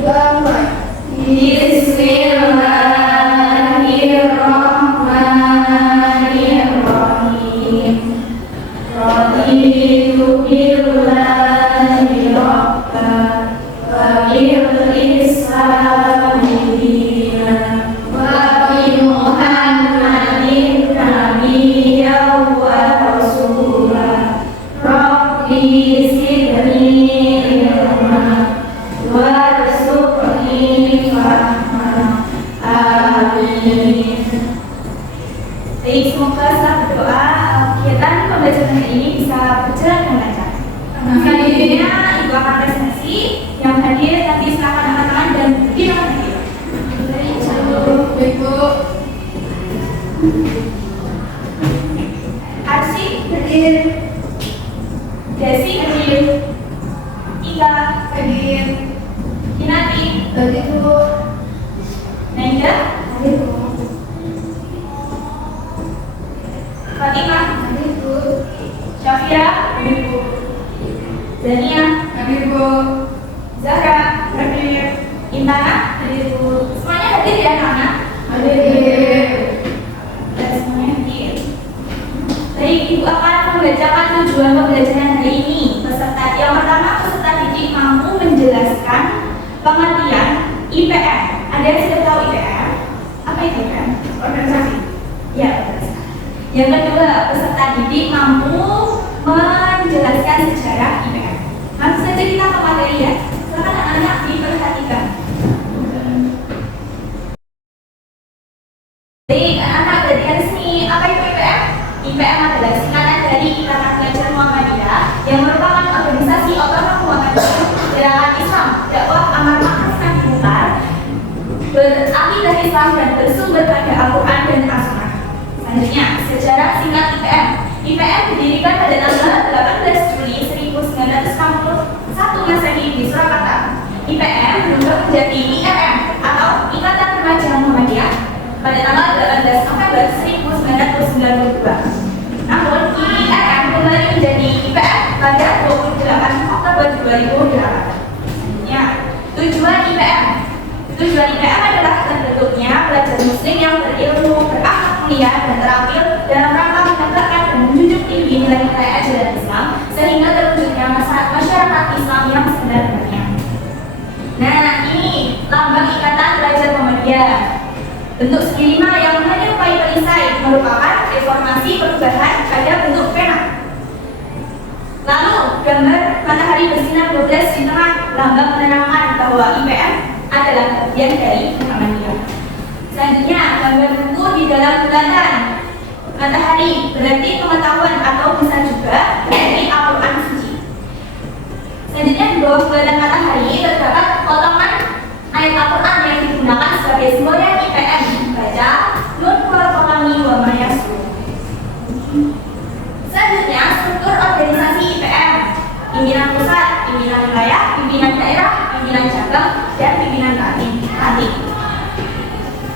Bismillahirrahmanirrahim. Raditu billahi rabba wa bil islami dinan wa bi Muhammadin nabiyyan wa rasulah. Rabbi zidni ilma warzuqni fahma. Amin. Baik, semoga setelah berdoa kegiatan pembelajaran hari ini bisa berjalan dengan lancar. Selanjutnya Ibu akan presentasi. Yang hadir nanti silakan angkat tangan dan bilang hadir. Ibu. Arsi hadir. Desi hadir. Ika hadir. Kinati hadir. Naida hadir. Fatimah hadir Bu. Syafira hadir Bu. Zania hadir Bu. Zahra hadir. Intana hadir Bu. Semuanya hadir ya anak-anak? Hadir. Dan semuanya hadir. Baik, Ibu akan membacakan tujuan pembelajaran hari ini. Yang pertama, peserta didik mampu menjelaskan pengertian IPM. Ada yang sudah tahu IPM? Apa itu IPM? Organisasi. Ya, organisasi. Yang kedua, peserta didik mampu menjelaskan sejarah IPM. Langsung saja kita ke materi ya. Silakan anak-anak diperhatikan. Baik, anak-anak perhatikan sini. Apa itu IPM? IPM adalah singkatan dari Ikatan Pelajar Muhammadiyah yang merupakan organisasi otonom Muhammadiyah gerakan Islam, dakwah amar ma'ruf nahi munkar, berakidah Islam dan bersumber pada Al-Quran dan As-Sunnah. Selanjutnya, sejarah singkat IPM. IPM didirikan pada tanggal 18 Juli 1961 Masehi di Surakarta. IPM berubah menjadi IRM atau Ikatan Remaja Muhammadiyah pada tanggal 18 November 1992. Namun, IRM kembali menjadi IPM pada 28 Oktober 2008. Selanjutnya, tujuan IPM. Tujuan IPM adalah terbentuknya pelajar muslim yang berilmu, berakhlak mulia dan terampil dalam rangka menegakkan dan menjunjung tinggi nilai-nilai ajaran Islam sehingga terwujudnya masyarakat Islam yang sebenarnya. Nah, ini lambang Ikatan Pelajar Muhammadiyah. Bentuk segi lima yang menyerupai perisai merupakan reformasi perubahan pada bentuk pena. Lalu, gambar matahari bersinar 12 di tengah lambang menerangkan bahwa IPM adalah bagian dari Muhammadiyah. Selanjutnya, gambar buku di dalam bulatan matahari berarti pengetahuan atau bisa juga dari Al-Quran Suci. Selanjutnya, di bawah bulatan matahari terdapat potongan ayat Al-Quran yang digunakan sebagai semboyan IPM. Baca Nun wal qalami wa ma yasturun. Selanjutnya, struktur organisasi IPM. Pimpinan pusat, pimpinan wilayah, pimpinan daerah, pimpinan cabang, dan pimpinan ranting.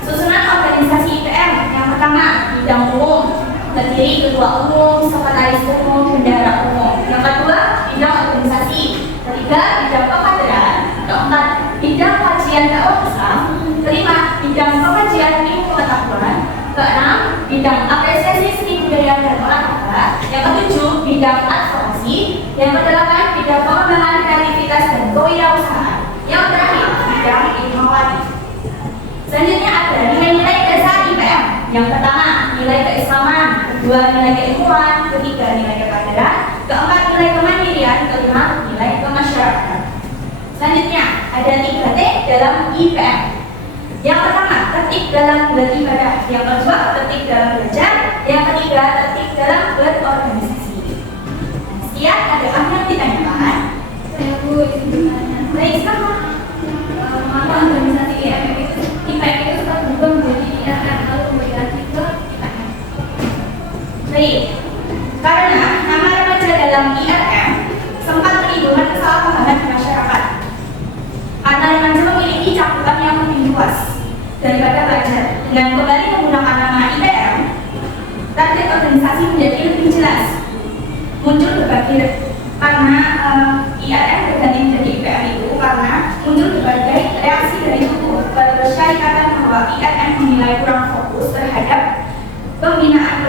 Susunan organisasi IPM. Yang pertama, bidang umum, terdiri ketua umum, sekretaris umum, bendahara umum. Yang kedua, bidang organisasi. Ketiga, bidang pengkaderan. Keempat, bidang kajian dakwah Islam. Kelima, bidang pengkajian ilmu pengetahuan. Keenam, bidang apresiasi seni budaya dan olahraga. Yang ketujuh, bidang advokasi. Yang kedelapan, bidang pengembangan kreativitas dan kewirausahaan. Yang terakhir, bidang ilmu wadi. Selanjutnya ada nilai-nilai dasar IPM. Yang pertama, nilai keislaman. Kedua, nilai keilmuan. Ketiga, nilai kekaderan. Keempat, nilai kemandirian. Kelima, nilai kemasyarakatan. Selanjutnya, ada 3T dalam IPM. Yang pertama, tertib dalam beribadah. Yang kedua, tertib dalam belajar. Yang ketiga, tertib dalam berorganisasi. Sekian, ada yang ditanyakan? Saya Bu, izin bertanya. Baik, sama. Maka organisasi IPM itu sempat berubah menjadi IRM lalu kemudian ke IPM. Baik, karena nama remaja dalam IRM sempat menimbulkan kesalahpahaman di masyarakat. Karena remaja memiliki cakupan yang lebih luas daripada pelajar. Dengan kembali menggunakan nama IPM, target organisasi menjadi lebih jelas. Muncul berbagai karena IRM berganti menjadi IPM itu karena muncul berbagai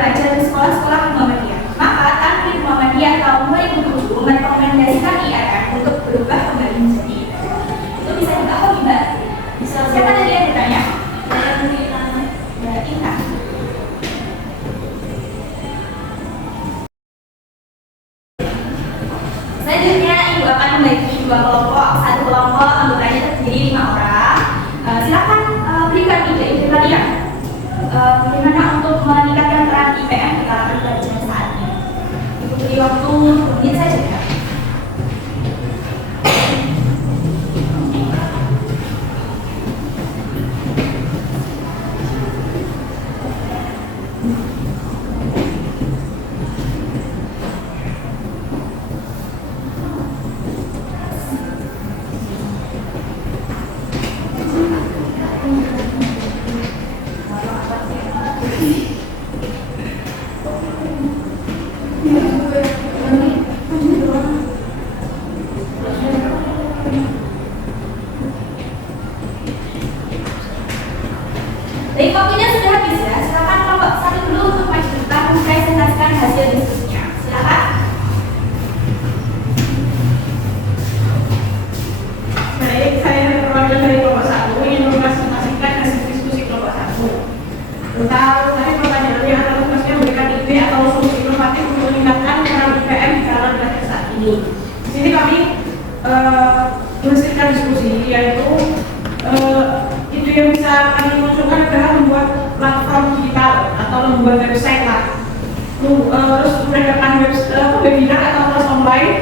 belajar di sekolah-sekolah Muhammadiyah. Maka Tanfid Muhammadiyah tahun 2007 merekomendasikan IRM untuk berubah kembali menjadi IPM. Itu bisa dipahami, Mbak? Bisa. Siapa tadi yang bertanya? Mbak Intan. Selanjutnya Ibu akan membagi dua kelompok. Satu kelompok anggotanya terdiri 5 orang. Silakan berikan ide-ide kalian. Bagaimana untuk meningkatkan peran IPM di kalangan pelajar saat ini? Ibu beri waktu 2 menit saja. Baik, waktunya sudah habis ya. Silakan kelompok satu dulu untuk maju depan mempresentasikan hasil diskusinya. Silakan. Baik, saya perwakilan dari kelompok 1 ingin mempresentasikan hasil diskusi kelompok 1. Tentang tadi pertanyaannya adalah tugasnya memberikan ide atau solusi inovatif untuk meningkatkan peran IPM di kalangan pelajar saat ini. Di sini kami menghasilkan diskusi, yaitu ide yang bisa kami munculkan adalah membuat platform digital atau membuat website lah. Terus mengadakan webinar atau kelas online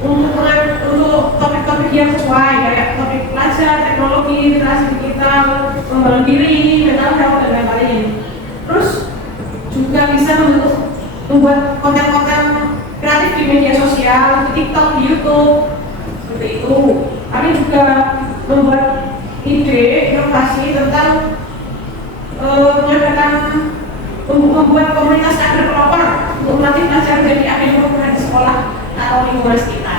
untuk topik-topik yang sesuai, kayak topik pelajar, teknologi, literasi digital, pengembangan diri, mental health, dan lain-lain. Terus juga bisa membuat konten-konten kreatif di media sosial, di TikTok, di YouTube, seperti itu. Kami juga membuat ide inovasi tentang membuat komunitas kader pelopor untuk melatih pelajar jadi agen perubahan di sekolah atau lingkungan sekitar.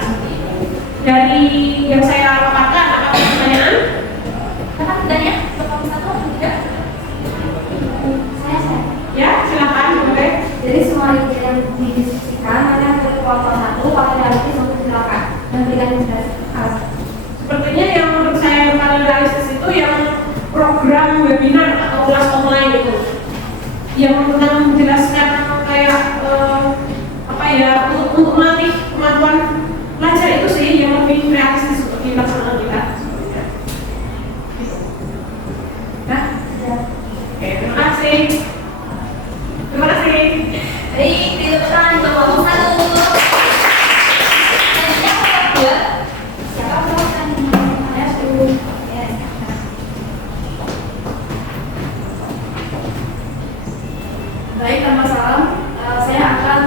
Dari yang saya paparkan, apa pertanyaan? Kakak bertanya, kelompok satu atau tidak? Saya. Ya, silakan, boleh. Jadi semua ide yang didiskusikan hanya dari kelompok satu, pakai realistis untuk silakan memberikan informasi. Sepertinya yang menurut saya yang paling realistis itu yang program webinar atau kelas online itu, yang tentang menjelaskan kayak untuk melatih kemampuan pelajar itu sih yang lebih realistis untuk dilaksanakan kita. Nah, ya. Oke, terima kasih. Terima kasih. Baik, tepuk tangan untuk kelompok satu. Selanjutnya kelompok dua. Siapa kelompok saya dulu. Baik, tanpa salam, saya akan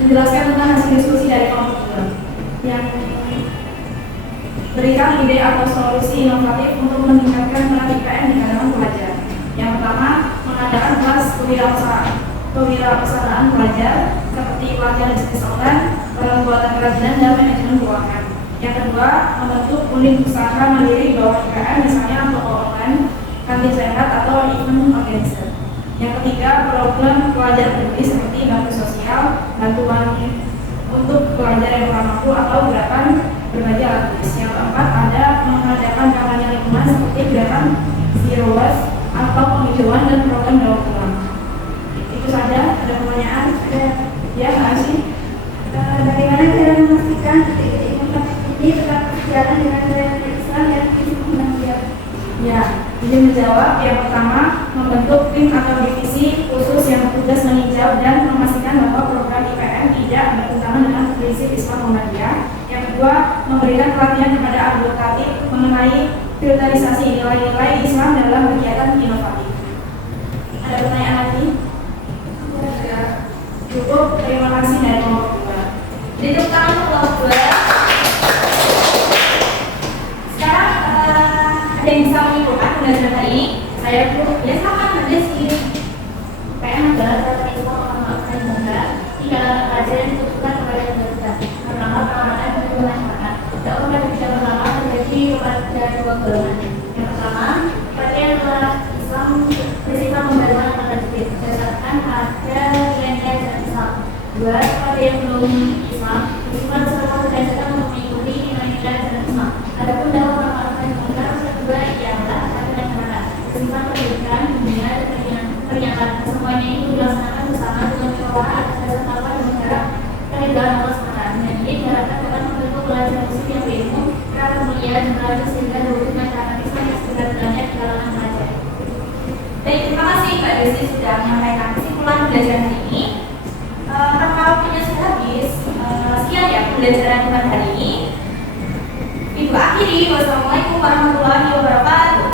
menjelaskan tentang hasil diskusi dari kelompok 2 yang berikan ide atau solusi inovatif untuk meningkatkan peran IPM di kalangan pelajar. Yang pertama, mengadakan kelas kewirausahaan pelajar seperti pelatihan bisnis online, pembuatan kerajinan, dan manajemen keuangan. Yang kedua, membentuk unit usaha mandiri di bawah IPM, misalnya toko online, kantin sehat, atau event organizer. Yang ketiga, program pelajar berdiri seperti bantu sosial, bantuan untuk pelajar yang kurang mampu, atau gerakan berbagi alat tulis. Yang keempat, ada mengadakan kampanye lingkungan seperti gerakan Zero Waste atau penghijauan dan program daur ulang. Itu saja. Ada pertanyaan? Ya, terima kasih. Bagaimana cara memastikan titik-titik kontak ini tetap berjalan dengan nilai Islam yang dihukumkan? Ya, izin menjawab. Yang pertama, membentuk tim atau divisi khusus yang bertugas meninjau dan memastikan bahwa program IPM tidak bertentangan dengan prinsip Islam Muhammadiyah. Yang kedua, memberikan pelatihan kepada anggota tim mengenai filterisasi nilai-nilai Islam dalam kegiatan inovatif. Ada pertanyaan lagi? Ya, cukup. Terima kasih dari kelompok 2. Jadi tepuk tangan untuk kelompok 2. Sekarang ada yang bisa menyimpulkan pembelajaran hari ini? Saya pun, ya silakan ada sih. IPM adalah data Islam mengamalkan bangga di kalangan pelajar yang dibutuhkan kepada universitas. Pertama, pengamatan dan masyarakat. Dakwah pada bidang pertama terjadi pada 2 golongan. Yang pertama, pelatihan adalah Islam bersifat membangun akan sedikit. kedua, kepada yang belum Islam bersama dan sedang mengikuti nilai-nilai dan Islam. Adapun dalam permasalahan yang benar, kedua ialah satu dan cara tentang pendidikan, dunia, dan pernyataan. Semuanya itu dilaksanakan bersama dengan kelolaan dan ketahuan dengan cara keridhaan Allah SWT. Dan ini diharapkan dapat membentuk belajar musik yang berilmu, berapa mulia dan belajar sehingga berwujud masyarakat Islam yang sebenarnya di kalangan pelajar. Baik, terima kasih Mbak Desi sudah menyampaikan kesimpulan pembelajaran hari ini. Karena waktunya sudah habis, sekian ya pembelajaran kita hari ini. Ibu akhiri, wassalamualaikum warahmatullahi wabarakatuh.